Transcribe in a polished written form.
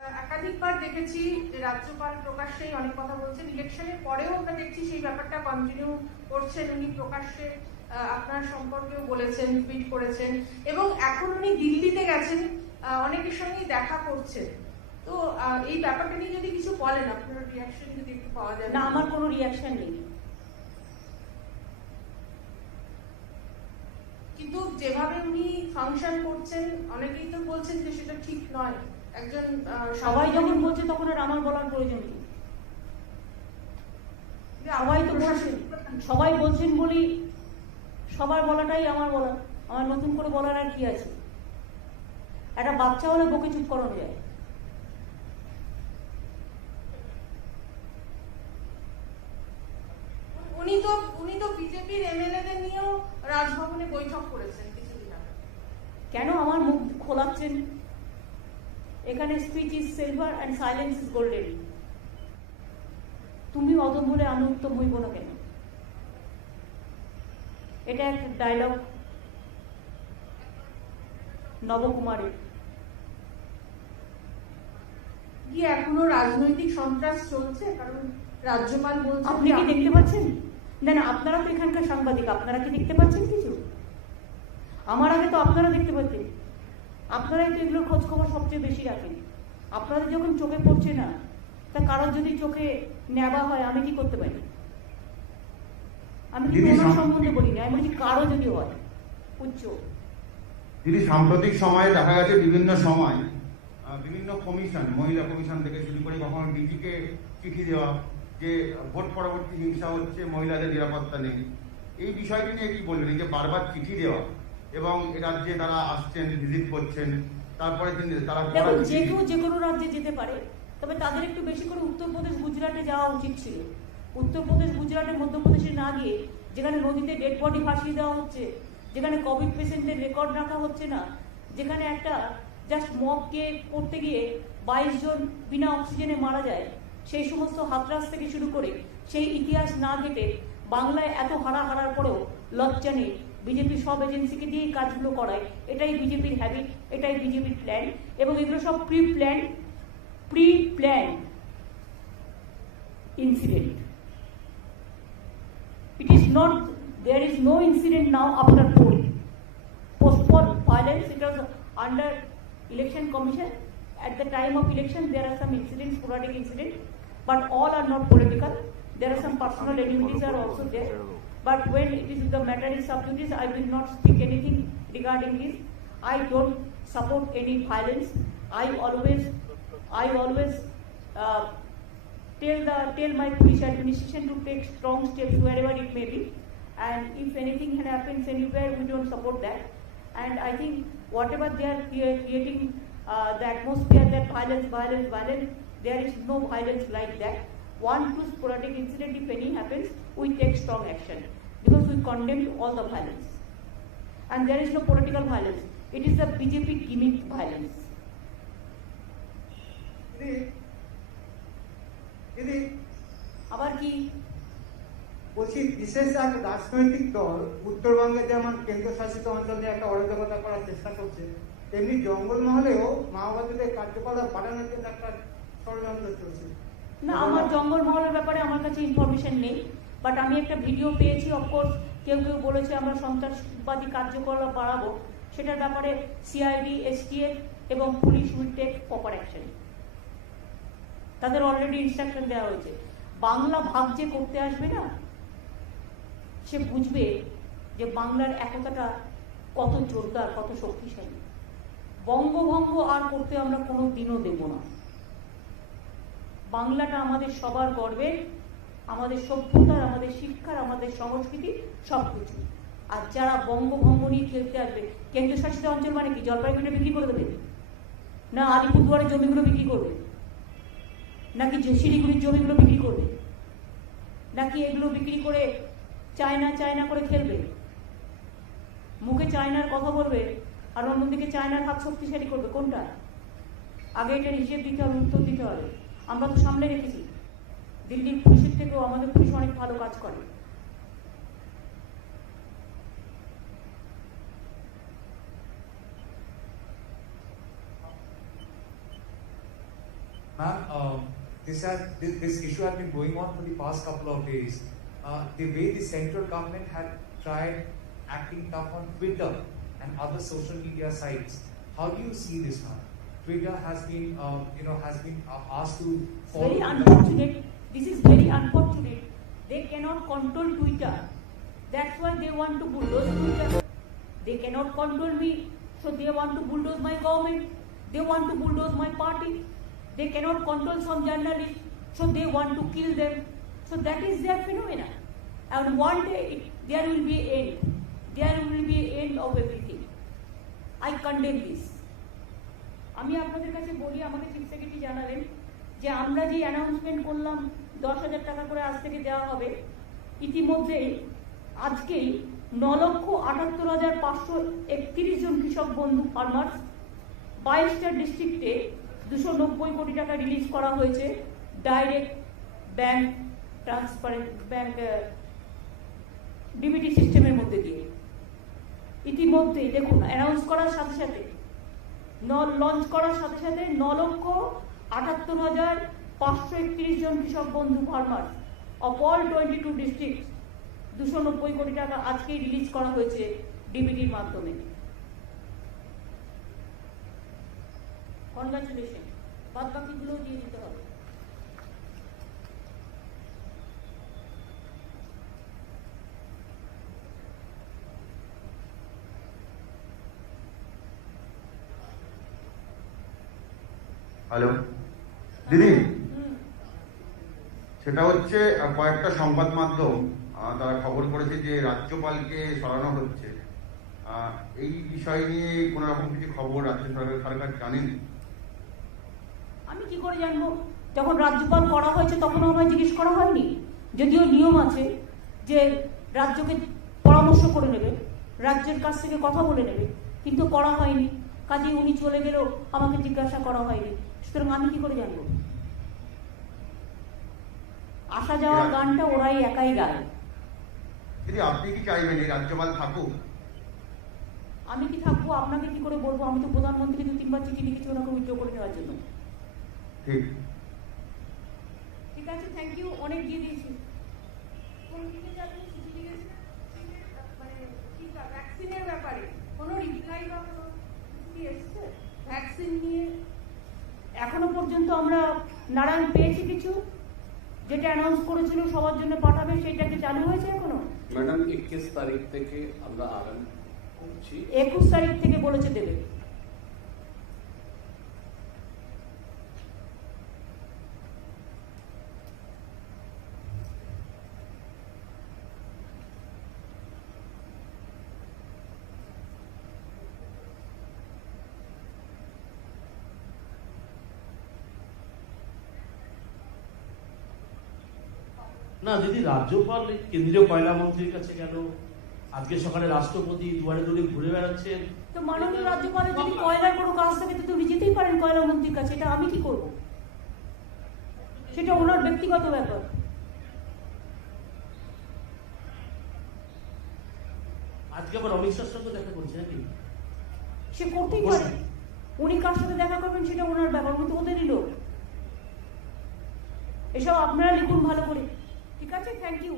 একাধিকবার দেখেছি যে রাজ্যপাল প্রকাশ্যেই অনেক কথা বলছেন, ইলেকশনের পরেও আমরা দেখছি সেই ব্যাপারটা কন্টিনিউ করছেন। উনি প্রকাশ্যে আপনার সম্পর্কেও বলেছেন, টুইট করেছেন, এবং এখন উনি দিল্লিতে গেছেন, অনেকের সঙ্গেই দেখা করছেন। তো এই ব্যাপারটা নিয়ে যদি কিছু বলেন, আপনার রিয়াকশন যদি একটু পাওয়া যায়। না, আমার কোনো রিয়াকশন নেই। কিন্তু যেভাবে উনি ফাংশন করছেন, অনেকেই তো বলছেন যে সেটা ঠিক নয়। একজন সবাই যখন বলছে তখন আর আমার বলার প্রয়োজন নেই। সবাই তো বলছেন, সবাই বলছেন বলি সবার বলাটাই আমার বলা। আমার নতুন করে বলার আর কি আছে? একটা বাচ্চা হলে বকে চুপ করানো যায়। উনি তো বিজেপির এমএলএদের নিয়েও রাজভবনে বৈঠক করেছেন কিছুদিন আগে। কেন আমার মুখ খোলাচ্ছেন? এখানে speech is silver and silence is golden. তুমি অদম বলে আমি উত্তম হইব না কেন? এটা একটা ডায়লগ নবকুমারের। কি এখনো রাজনৈতিক সন্ত্রাস চলছে? কারণ রাজ্যপাল বলছেন। আপনি কি দেখতে পাচ্ছেন? না না, আপনারা তো এখানকার সাংবাদিক, আপনারা কি দেখতে পাচ্ছেন কিছু? আমার আগে তো আপনারা দেখতে পাচ্ছেন। আপনারাই তো এগুলোর খোঁজ খবর সবচেয়ে বেশি রাখেন। আপনাদের যখন চোখে পড়ছে না, তা কারোর যদি চোখে নেওয়া হয় আমি কি করতে পারি? আমি কি কোনো সম্বন্ধে বলি না, আমি বলছি কারো যদি হয় উচ্চ। দিদি, সাম্প্রতিক সময়ে দেখা গেছে বিভিন্ন সময় বিভিন্ন কমিশন, মহিলা কমিশন থেকে শুরু করে কখনো ডিজিকে চিঠি দেওয়া যে ভোট পরবর্তী হিংসা হচ্ছে, মহিলাদের নিরাপত্তা নেই। এই বিষয়টি নিয়ে কি বলবেন? এই যে বারবার চিঠি দেওয়া এবং রাজ্যে তারা আসছেন, ভিজিট করছেন, তারপরে তারা যে কেউ যে কোনো রাজ্যে যেতে পারে, তবে তাদের একটু বেশি করে উত্তরপ্রদেশ গুজরাটে যাওয়া উচিত ছিল। উত্তরপ্রদেশ গুজরাটে মধ্যপ্রদেশে না গিয়ে, যেখানে নদীতে ডেড বডি ভাসিয়ে দেওয়া হচ্ছে, যেখানে কোভিড পেশেন্টদের রেকর্ড রাখা হচ্ছে না, যেখানে একটা জাস্ট মবকে করতে গিয়ে 22 জন বিনা অক্সিজেনে মারা যায়, সেই সমস্ত হাতরাস থেকে শুরু করে সেই ইতিহাস না ঘেটে বাংলায় এত হারার পরেও লজ্জা নেই। বিজেপি সব এজেন্সিকে দিয়েই কাজগুলো করায়। এটাই বিজেপির হ্যাবিট, এটাই বিজেপির প্ল্যান, এবং এগুলো সব pre plan incident. It is not, there is no incident now after polling. Postpone violence, it was under election commission. At the time of election, there are some incidents, sporadic incidents, but all are not political. There are some personal enmities are also there. But when it is the matter is sub judice, I will not speak anything regarding this. I don't support any violence. I always tell my police administration to take strong steps wherever it may be, and if anything happens anywhere, we don't support that. And I think whatever they are creating the atmosphere that violence, there is no violence like that. 1-2 sporadic incident, if any happens, we take strong action because we condemn all the violence, and there is no political violence. It is a BJP gimmick violence. আবার কি বলছি, বিশেষ এক রাজনৈতিক দল উত্তরবঙ্গে যেমন কেন্দ্রশাসিত অঞ্চলে একটা অরাজকতা করার চেষ্টা করছে, তেমনি জঙ্গলমহলেও মাওবাদীদের কার্যকলাপ বাড়ানোর জন্য একটা ষড়যন্ত্র চলছে। না, আমার জঙ্গলমহলের ব্যাপারে আমার কাছে ইনফরমেশন নেই, বাট আমি একটা ভিডিও পেয়েছি। অফকোর্স কেউ বলেছে আমরা সন্ত্রাসবাদী কার্যকলাপ বাড়াবো, সেটার ব্যাপারে সিআইডি, এসটিএফ এবং police will take proper action. তাদের অলরেডি ইনস্ট্রাকশন দেওয়া হয়েছে। বাংলা ভাগ যে করতে আসবে না, সে বুঝবে যে বাংলার একতাটা কত জোরদার, কত শক্তিশালী। বঙ্গভঙ্গ আর করতে আমরা কোনো দিনও দেব না। বাংলাটা আমাদের সবার গর্বের, আমাদের সভ্যতার, আমাদের শিক্ষার, আমাদের সংস্কৃতি, সবকিছু। আর যারা বঙ্গভঙ্গ নিয়ে খেলতে আসবে, কেন্দ্রশাসিত অঞ্চল মানে কি জলপাইগুড়ি বিক্রি করে দেবে, না আলিপুরদুয়ারের জমিগুলো বিক্রি করবে, নাকি শিলিগুড়ির জমিগুলো বিক্রি করবে, নাকি এগুলো বিক্রি করে চায়না করে খেলবে? মুখে চায়নার কথা বলবে আর অন্যদিকে চায়নার হাত শক্তিশালী করবে। কোনটা? আগে এটার হিসেব দিতে হবে, উত্তর দিতে হবে। আমরা তো সামনে রেখেছি, দিল্লির পুলিশের থেকেও আমাদের পুলিশ অনেক ভালো কাজ করে। Ma'am, this issue has been going on for the past couple of days. The way the central government had tried acting tough on Twitter and other social media sites. How do you see this, ma'am? Twitter has been, asked to follow. Very unfortunate. This is very unfortunate. They cannot control Twitter. That's why they want to bulldoze Twitter. They cannot control me, so they want to bulldoze my government. They want to bulldoze my party. They cannot control some journalists, so they want to kill them. So that is their phenomena. And one day there will be an end. There will be an end of everything. I condemn this. আমি আপনাদের কাছে বলি, আমাদের chief secretary জানালেন যে আমরা যে announcement করলাম 10,000 টাকা করে আজ থেকে দেওয়া হবে, ইতিমধ্যেই আজকেই 9,78,531 জন কৃষক বন্ধু ফার্মার্স 22টা ডিস্ট্রিক্টে 290 কোটি টাকা রিলিজ করা হয়েছে direct bank transparent bank DBT সিস্টেমের মধ্যে দিয়ে। ইতিমধ্যেই দেখুন অ্যানাউন্স করার সাথে সাথে লঞ্চ করার সাথে সাথে 9,78,531 জন কৃষক বন্ধু ফার্মার অফ অল 22 ডিস্ট্রিক্ট 290 কোটি টাকা আজকেই রিলিজ করা হয়েছে ডিবিটির মাধ্যমে। কনগ্রাচুলেশন। বাদ বাকিগুলো দিয়ে দিতে হবে। হ্যালো দিদি, সেটা হচ্ছে কয়েকটা সংবাদ মাধ্যম তারা খবর করেছে যে রাজ্যপালকে সরানো হচ্ছে। এই বিষয় নিয়ে কোন রকম কিছু খবর রাজ্য সরকার জানেন? আমি কি করে জানবো? যখন রাজ্যপাল করা হয়েছে তখন আমায় জিজ্ঞেস করা হয়নি। যদিও নিয়ম আছে যে রাজ্যকে পরামর্শ করে নেবে, রাজ্যের কাছ থেকে কথা বলে নেবে, কিন্তু করা হয়নি। কাজে উনি চলে গেলেও আমাকে জিজ্ঞাসা করা হয়নি, সুতরাং আমি কি করে জানবো? আসা যাওয়ার গানটা ওরাই একাই গায়। দিদি, আপনি কি চাইবেন এই রাজ্যপাল থাকুক? আমি কি থাকবো আপনাকে কি করে বলবো? আমি তো প্রধানমন্ত্রী 2-3 বার চিঠি লিখেছি ওনাকে উইথড্র করে নেওয়ার জন্য। ঠিক ঠিক আছে, থ্যাংক ইউ। অনেক দিয়ে দিয়েছি। কোন দিকে যাবেন? চিঠি লিখেছি মানে ঠিক আছে, ভ্যাকসিনের ব্যাপারে কোনো রিপ্লাই বা কোনো কি এসছে ভ্যাকসিন নিয়ে? এখনো পর্যন্ত আমরা নারায়ণ পেয়েছি কিছু, যেটা অ্যানাউন্স করেছিল সবার জন্য পাঠাবে, সেটা কি চালু হয়েছে এখনো? ম্যাডাম 21 তারিখ থেকে আমরা আরম্ভ করছি। 21 তারিখ থেকে বলেছে দেবে। না দিদি, রাজ্যপাল কেন্দ্রীয় কয়লা মন্ত্রীর কাছে গেল, আজকে সকালে রাষ্ট্রপতি দুয়ারে দুয়ারে ঘুরে বেড়াচ্ছেন। তো মাননীয় রাজ্যপালের যদি কয়লার কোনো কাজ থাকে তো উনি যেতেই পারেন কয়লা মন্ত্রীর কাছে। এটা আমি কি করব? সেটা ওনার ব্যক্তিগত ব্যাপার। আজকে আবার অমিত শাহর সঙ্গে দেখা করছে নাকি? সে করতেই পারে। উনি কার সাথে দেখা করবেন সেটা ওনার ব্যাপার, উনি তো ওদেরই লোক। এসব আপনারা লিখুন ভালো করে। ঠিক আছে, থ্যাংক ইউ।